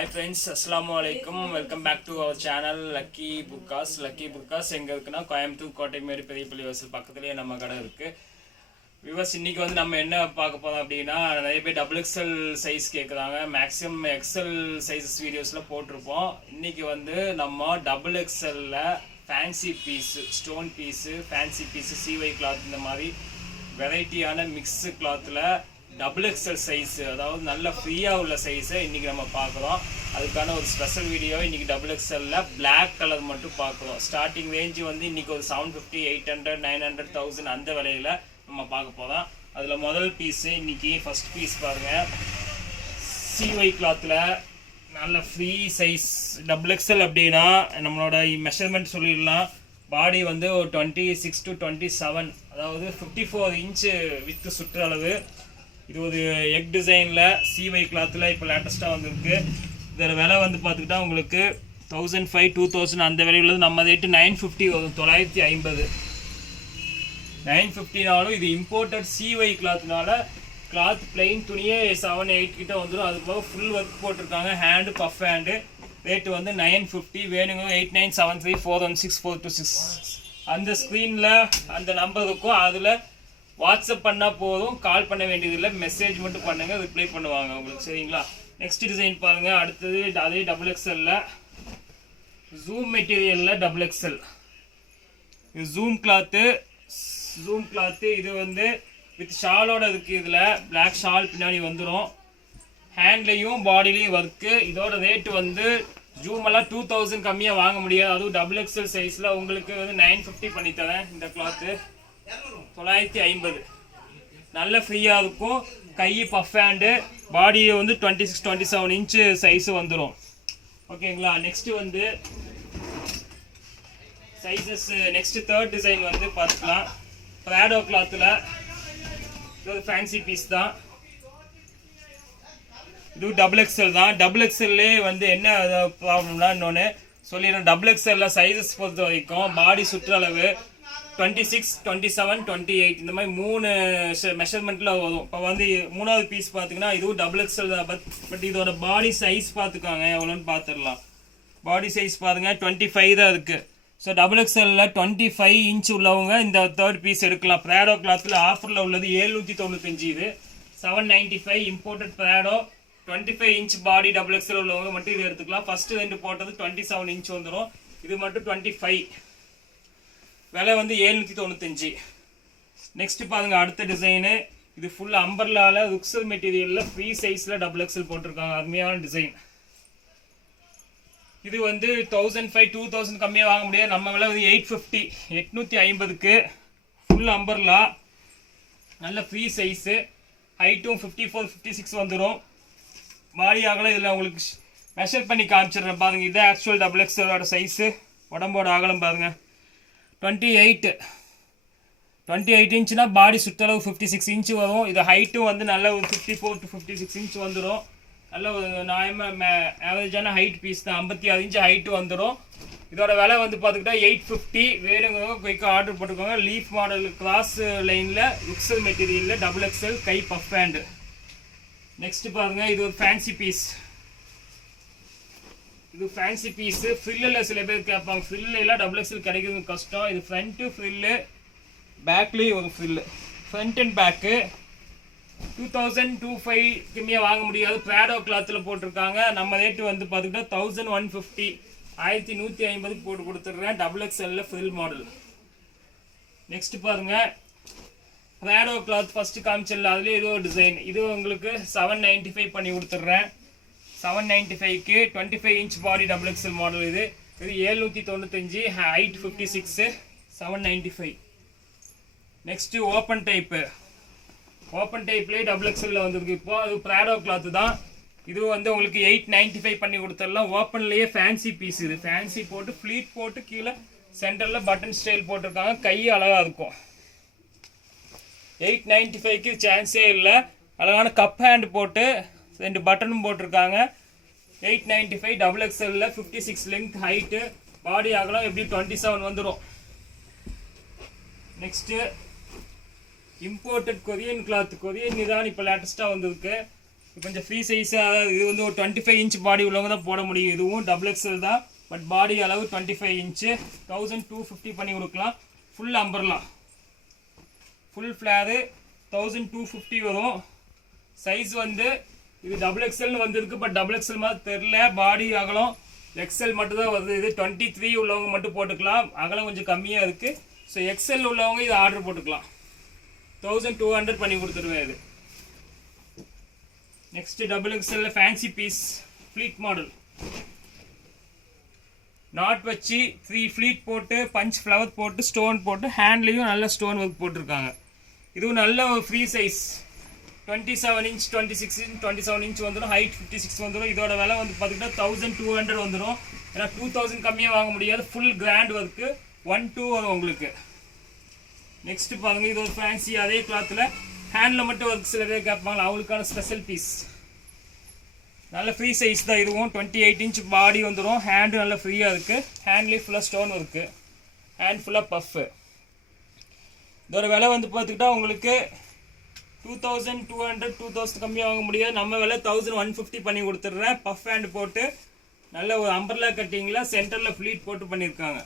Hi friends, Assalamu alaikum. Welcome back to our channel Lucky Bookcast. Lucky Bookcast எங்க இருக்குன்னா கோயம்புத்தூர் கோட்டைமேடு பெரியப்பள்ளி வாசல் பக்கத்துலயே நம்ம கடை இருக்கு. வியூவர்ஸ் இன்னைக்கு வந்து நம்ம என்ன பார்க்க போறோம் அப்படின்னா நிறைய பேர் டபுள் எக்ஸ்எல் சைஸ் கேட்குறாங்க. மேக்ஸிமம் எக்ஸ்எல் சைஸஸ் வீடியோஸ்ல போட்டிருப்போம். இன்னைக்கு வந்து நம்ம டபுள் எக்ஸ்எல்ல fancy piece, stone piece, fancy piece, சிவை கிளாத் இந்த மாதிரி வெரைட்டியான மிக்ஸ் கிளாத்தில் டபுள் எக்ஸ்எல் சைஸ், அதாவது நல்ல ஃப்ரீயாக உள்ள சைஸை இன்றைக்கி நம்ம பார்க்குறோம். அதுக்கான ஒரு ஸ்பெஷல் வீடியோ இன்றைக்கி டபுள் எக்ஸ்எல்லில் பிளாக் கலர் மட்டும் பார்க்குறோம். ஸ்டார்டிங் ரேஞ்சு வந்து இன்றைக்கி ஒரு 750, 800, 900, 1000 அந்த விலையில் நம்ம பார்க்க போகிறோம். அதில் முதல் பீஸு இன்றைக்கி ஃபஸ்ட் பீஸ் பாருங்கள். சிவை கிளாத்தில் நல்ல ஃப்ரீ சைஸ் டபுள் எக்ஸ்எல் அப்படின்னா நம்மளோட மெஷர்மெண்ட் சொல்லிடலாம். பாடி வந்து ஒரு 26 to 27, அதாவது 54 இன்ச்சு வித்து சுற்றளவு. இது ஒரு எக் டிசைனில் சிவை கிளாத்தில் இப்போ லேட்டஸ்ட்டாக வந்திருக்கு. இதோட விலை வந்து பார்த்துக்கிட்டா உங்களுக்கு 1500, 2000 அந்த விலை உள்ளது. நம்ம ரேட்டு 950 வரும், 950. 950நாலும் இது இம்போர்ட்டட் சிவை கிளாத்னால கிளாத் பிளெயின் துணியே 7-8 கிட்ட வந்துடும். அது போக ஃபுல் ஒர்க் போட்டிருக்காங்க. Hand puff hand. ரேட்டு வந்து 950. வேணுங்க 8973416426 அந்த ஸ்க்ரீனில் அந்த நம்பர் இருக்கும். அதில் வாட்ஸ்அப் பண்ணால் போதும், கால் பண்ண வேண்டியதில்லை. மெசேஜ் மட்டும் பண்ணுங்கள், ரிப்ளை பண்ணுவாங்க உங்களுக்கு. சரிங்களா? நெக்ஸ்ட் டிசைன் பாருங்கள். அடுத்தது அதே டபுள் எக்ஸ்எல்ல ஜூம் மெட்டீரியலில் டபுள் எக்ஸ்எல். இது ஜூம் கிளாத்து. இது வந்து வித் ஷாலோட இருக்குது. இதில் பிளாக் ஷால் பின்னாடி வந்துடும். ஹேண்ட்லேயும் பாடிலையும் ஒர்க்கு. இதோட ரேட்டு வந்து ஜூமெல்லாம் 2000 கம்மியாக வாங்க முடியாது. அதுவும் டபுள் எக்ஸ்எல் சைஸில் உங்களுக்கு வந்து 950 பண்ணித்தரேன். இந்த கிளாத்து 950. நல்ல ஃப்ரீயாக இருக்கும். கை பஃப் ஹேண்டு. பாடி வந்து 26, 27 இன்ச்சு சைஸு வந்துடும். ஓகேங்களா? நெக்ஸ்ட்டு வந்து சைஸஸ். நெக்ஸ்ட்டு தேர்ட் டிசைன் வந்து பார்த்துக்கலாம். ப்ராடோ கிளாத்தில் இது ஒரு ஃபேன்சி பீஸ் தான். இது டபுள் எக்ஸ்எல் தான். டபுள் எக்ஸ்எல்லே வந்து என்ன ப்ராப்ளம்னா இன்னொன்று சொல்லிடுறேன். டபுள் எக்ஸ்எல்ல சைஸஸ் பொறுத்த வரைக்கும் பாடி சுற்றளவு 26, 27, 28 இந்த மாதிரி 3 மெஷர்மெண்ட்டில் வரும். இப்போ வந்து மூணாவது பீஸ் பார்த்திங்கன்னா இதுவும் டபுள் எக்ஸ்எல் தான். பட் இதோட பாடி சைஸ் பார்த்துக்காங்க எவ்வளோன்னு பார்த்துடலாம். பாடி சைஸ் பாருங்கள் 25 தான் இருக்குது. ஸோ டபுள் எக்ஸ்எல்லில் 25 இன்ச் உள்ளவங்க இந்த தேர்ட் பீஸ் எடுக்கலாம். ப்ராடோ கிளாத்தில் ஆஃபரில் உள்ளது 795. இது 795 imported ப்ராடோ. 25 inch body double XL உள்ளவங்க மட்டும் இது எடுத்துக்கலாம். ஃபஸ்ட்டு 2 போட்டது 27 இன்ச் வந்துடும். இது மட்டும் 25. விலை வந்து 795. நெக்ஸ்ட் பாருங்க அடுத்த டிசைனு. இது ஃபுல் அம்பர்லால ருக்ஸல் மெட்டீரியலில் ஃப்ரீ சைஸில் டபுள் எக்ஸ்எல் போட்டிருக்காங்க. அருமையான டிசைன். இது வந்து 1500, 2000 கம்மியாக வாங்க முடியாது. நம்ம விலை வந்து 850, 850க்கு ஃபுல் அம்பர்லா. நல்ல ஃப்ரீ சைஸு. ஹைட்டும் 54, 56 வந்துடும். பாடி அகலம் இதில் உங்களுக்கு மெஷர் பண்ணி காமிச்சிடுறேன் பாருங்கள். இதான் ஆக்சுவல் டபுள் எக்ஸ்எலோட சைஸு. உடம்போட அகலம் பாருங்கள் 28 இன்ச்சுனா பாடி சுற்றளவு 56 இன்ச்சு வரும். இது ஹைட்டும் வந்து நல்ல ஒரு 54 to 56 இன்ச் வந்துடும். நல்ல ஒரு நியாயமாக ஆவரேஜான ஹைட் பீஸ் தான். 56 இன்ச்சு ஹைட்டு வந்துடும். இதோட விலை வந்து பார்த்துக்கிட்டா 850. வேணுங்கிறவங்க குயிக்காக ஆர்டர் போட்டுக்கோங்க. லீஃப் மாடல் கிராஸ் லைனில் ருக்ஸல் மெட்டீரியலில் டபுள் எக்ஸ்எல் கை பஃப் ஹேண்டு. நெக்ஸ்ட்டு பாருங்கள். இது ஒரு ஃபேன்சி பீஸ். இது ஃபேன்சி பீஸு. ஃப்ரில்லில் சில பேர் கேட்பாங்க. ஃப்ரில்லாம் டபுள் எக்ஸ்எல் கிடைக்கிறது கஷ்டம். இது ஃப்ரண்ட்டு ஃப்ரில்லு, பேக்லேயும் ஒரு ஃப்ரில்லு. ஃப்ரண்ட் அண்ட் பேக்கு 2000, 25 கம்மியாக வாங்க முடியாது. ப்ராடோ கிளாத்தில் போட்டிருக்காங்க. நம்ம ரேட்டு வந்து பார்த்துக்கிட்டா 1150, 1150 போட்டு கொடுத்துட்றேன். டபுள் எக்ஸ்எல்ல ஃப்ரில் மாடல். நெக்ஸ்ட் பாருங்கள். ப்ராடோ கிளாத் ஃபஸ்ட்டு காமிச்சிடல. அதுலேயே இது ஒரு டிசைன். இது உங்களுக்கு 795 பண்ணி கொடுத்துட்றேன். 795க்கு 25 inch body double XL model. இது 795, height 56, 795. Next open type. Open டைப்லேயே டபுள் எக்ஸ்எல்ல வந்துருக்கு. இப்போ அது ப்ராடோ கிளாத்து தான். இது வந்து உங்களுக்கு 895 பண்ணி கொடுத்துடலாம். ஓப்பன்லேயே ஃபேன்சி பீஸ். இது ஃபேன்சி போட்டு ஃப்ளீட் போட்டு கீழே சென்டரில் பட்டன் ஸ்டைல் போட்டிருக்காங்க. கை அழகாக இருக்கும். 895க்கு சான்ஸே இல்லை. அழகான கப் ஹேண்ட் போட்டு 2 பட்டனும் போட்டிருக்காங்க. 895 டபுள் எக்ஸ்எல்ல 56 லென்த் ஹைட்டு. பாடி அகலம் எப்படி 27 வந்துடும். Next imported Korean cloth. Korean தான் இப்போ லேட்டஸ்ட்டாக வந்திருக்கு. கொஞ்சம் ஃப்ரீ சைஸாக, இது வந்து ஒரு 25 இன்ச் பாடி உள்ளவங்க தான் போட முடியும். இதுவும் டபுள் எக்ஸல் தான், பட் பாடி அளவு 25 இன்ச்சு. 1250 பண்ணி கொடுக்கலாம். ஃபுல் அம்பர்லா ஃபுல் ஃப்ளேரு 1250 வரும். சைஸ் வந்து இது டபுள் எக்ஸல்னு வந்திருக்கு, பட் டபுள் எக்ஸல் மாதிரி தெரில. பாடி அகலம் எக்ஸல் மட்டும் தான் வருது. இது 23 உள்ளவங்க மட்டும் போட்டுக்கலாம். அகலம் கொஞ்சம் கம்மியாக இருக்குது. ஸோ எக்ஸல் உள்ளவங்க இது ஆர்டர் போட்டுக்கலாம். 1200 பண்ணி கொடுத்துருவேன் இது. நெக்ஸ்ட் டபுள் எக்ஸல்ல fancy piece pleat model. Knot வச்சு 3 ஃப்ளீட் போட்டு பஞ்ச் ஃப்ளவர் போட்டு ஸ்டோன் போட்டு ஹேண்ட்லேயும் நல்ல ஸ்டோன் ஒர்க் போட்டிருக்காங்க. இதுவும் நல்ல ஒரு free size. 27 inch 26 inch 27 inch வந்துடும். ஹைட் 56 வந்துடும். இதோட விலை வந்து பார்த்தீங்கன்னா 1200 வந்துடும். ஏன்னா 2000 கம்மியாக வாங்க முடியாது. ஃபுல் கிராண்ட் ஒர்க்கு 1-2 வரும் உங்களுக்கு. நெக்ஸ்ட் பாருங்க, இது ஒரு ஃபேன்சி அதே கிளாத்தில் ஹேண்டில் மட்டும் ஒர்க் சில பேர் கேட்பாங்க, அவங்களுக்கான ஸ்பெஷல் பீஸ். நல்ல ஃப்ரீ சைஸ் தான் இதுவும். 28 இன்ச் பாடி வந்துடும். ஹேண்டு நல்லா ஃப்ரீயாக இருக்குது. ஹேண்ட்லேயே ஃபுல்லாக ஸ்டோன் ஒர்க்கு, ஹேண்ட் ஃபுல்லாக பஃப்பு. இதோட விலை வந்து பார்த்துக்கிட்டா உங்களுக்கு 2200 2000 கம்மியாக வாங்க முடியாது. நம்ம விலை 1150 பண்ணி கொடுத்துட்றேன். பஃப் ஹேண்ட் போட்டு நல்ல ஒரு அம்பர்லா கட்டிங்கில் சென்டரில் ஃப்ளீட் போட்டு பண்ணியிருக்காங்க.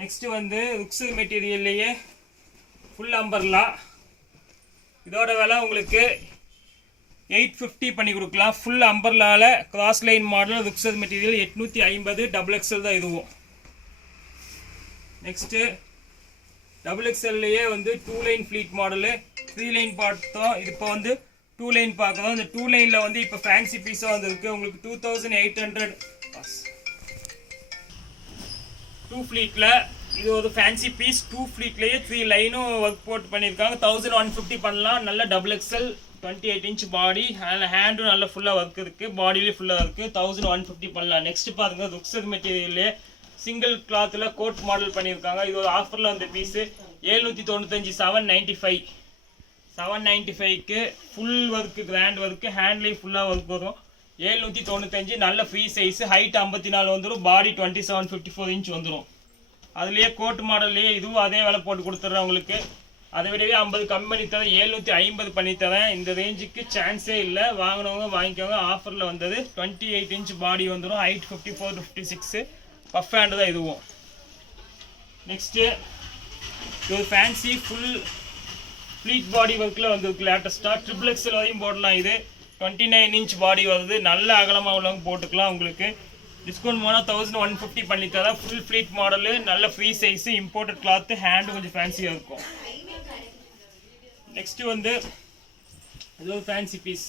நெக்ஸ்ட் வந்து ருக்ஸு மெட்டீரியல்லையே ஃபுல் அம்பர்லா. இதோட விலை உங்களுக்கு 850 பண்ணி கொடுக்கலாம். ஃபுல் அம்பர்லாவில் கிராஸ் லைன் மாடல் ருக்ஸு மெட்டீரியல் 850 டபுள் எக்ஸல் தான் இதுவும். நெக்ஸ்ட்டு டபுள் எக்ஸல்லையே வந்து 2 லைன் ஃப்ளீட் மாடலு. 3 லைன் பார்த்தோம், இது இப்போ வந்து 2 லைன் பார்க்குறோம். இந்த 2 லைனில் வந்து இப்போ ஃபேன்சி பீஸாக வந்துருக்கு. உங்களுக்கு 2800 2 ஃப்ளீட்டில். இது ஒரு ஃபேன்சி பீஸ். 2 ஃப்ளீட்லேயே 3 லைனும் ஒர்க் போட்டு பண்ணியிருக்காங்க. 1150 பண்ணலாம். நல்ல டபுள் எக்ஸல் 28 இன்ச் பாடி. ஹேண்டும் நல்ல ஃபுல்லாக ஒர்க் இருக்குது. பாடியிலே ஃபுல்லாக இருக்குது. 1150 பண்ணலாம். நெக்ஸ்ட் பாருங்க, ருக்ஸர் மெட்டீரியல்லே சிங்கிள் கிளாத்தில் கோட் மாடல் பண்ணியிருக்காங்க. இது ஒரு ஆஃபரில் வந்த பீஸு 795 795க்கு ஃபுல் ஒர்க்கு கிராண்ட் ஒர்க்கு ஹேண்ட்லேயும் ஃபுல்லாக ஒர்க் வரும். 795 நல்ல ஃப்ரீ சைஸு. ஹைட் 54 வந்துடும். பாடி 27 54 இன்ச் வந்துடும். அதுலேயே கோட் மாடல்லையே இதுவும் அதே விலை போட்டு கொடுத்துட்றேன் உங்களுக்கு. அதை விடவே 50 கம்மி பண்ணி தரேன். 750 பண்ணி தரேன். இந்த ரேஞ்சுக்கு சான்ஸே இல்லை. வாங்கினவங்க வாங்கிக்கோங்க. ஆஃபரில் வந்தது. 28 இன்ச் பாடி வந்துடும். ஹைட் 54 56 பஃப் ஹேண்டு தான் இதுவும். நெக்ஸ்ட்டு இது ஃபேன்சி ஃபுல் ஃப்ளீட் பாடி ஒர்க்கில் வந்துருக்கு. லேட்டஸ்ட்டாக ட்ரிபிள் எக்ஸல் வரையும் போடலாம். இது 29 இன்ச் பாடி வருது. நல்ல அகலமாக உள்ளவங்க போட்டுக்கலாம். உங்களுக்கு டிஸ்கவுண்ட் போனால் 1150 பண்ணி தரேன். ஃபுல் ஃப்ளீட் மாடலு, நல்ல free size, imported cloth, hand கொஞ்சம் ஃபேன்சியாக இருக்கும். நெக்ஸ்ட்டு வந்து இது ஒரு ஃபேன்சி பீஸ்.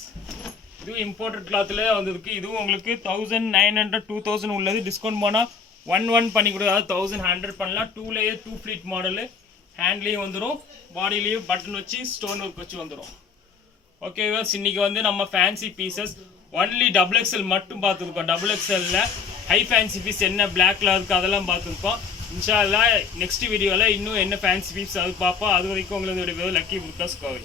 இதுவும் இம்போர்ட்டட் கிளாத்தில் வந்துருக்கு. இதுவும் உங்களுக்கு 1900 2000 உள்ளது. டிஸ்கவுண்ட் போனால் 1 பண்ணி கொடுக்குறது. அதாவது 1100 பண்ணலாம். 2 லேயர் 2 ஃப்ளீட் மாடலு. ஹேண்ட்லேயும் வந்துடும். பாடியிலையும் பட்டன் வச்சு ஸ்டோன் ஒர்க் வச்சு வந்துடும். ஓகே வியூவர்ஸ், இன்றைக்கி வந்து நம்ம fancy pieces only double XL மட்டும் பார்த்துருக்கோம். டபுள் எக்ஸலில் ஹை ஃபேன்சி பீஸ் என்ன பிளாக்ல இருக்குது அதெல்லாம் பார்த்துருக்கோம். இன்ஷா அல்லாஹ் நெக்ஸ்ட் வீடியோவில் இன்னும் என்ன ஃபேன்சி பீஸ் அது பார்ப்போம். அது வரைக்கும் உங்களுக்கு லக்கி புர்காஸ் கோவை.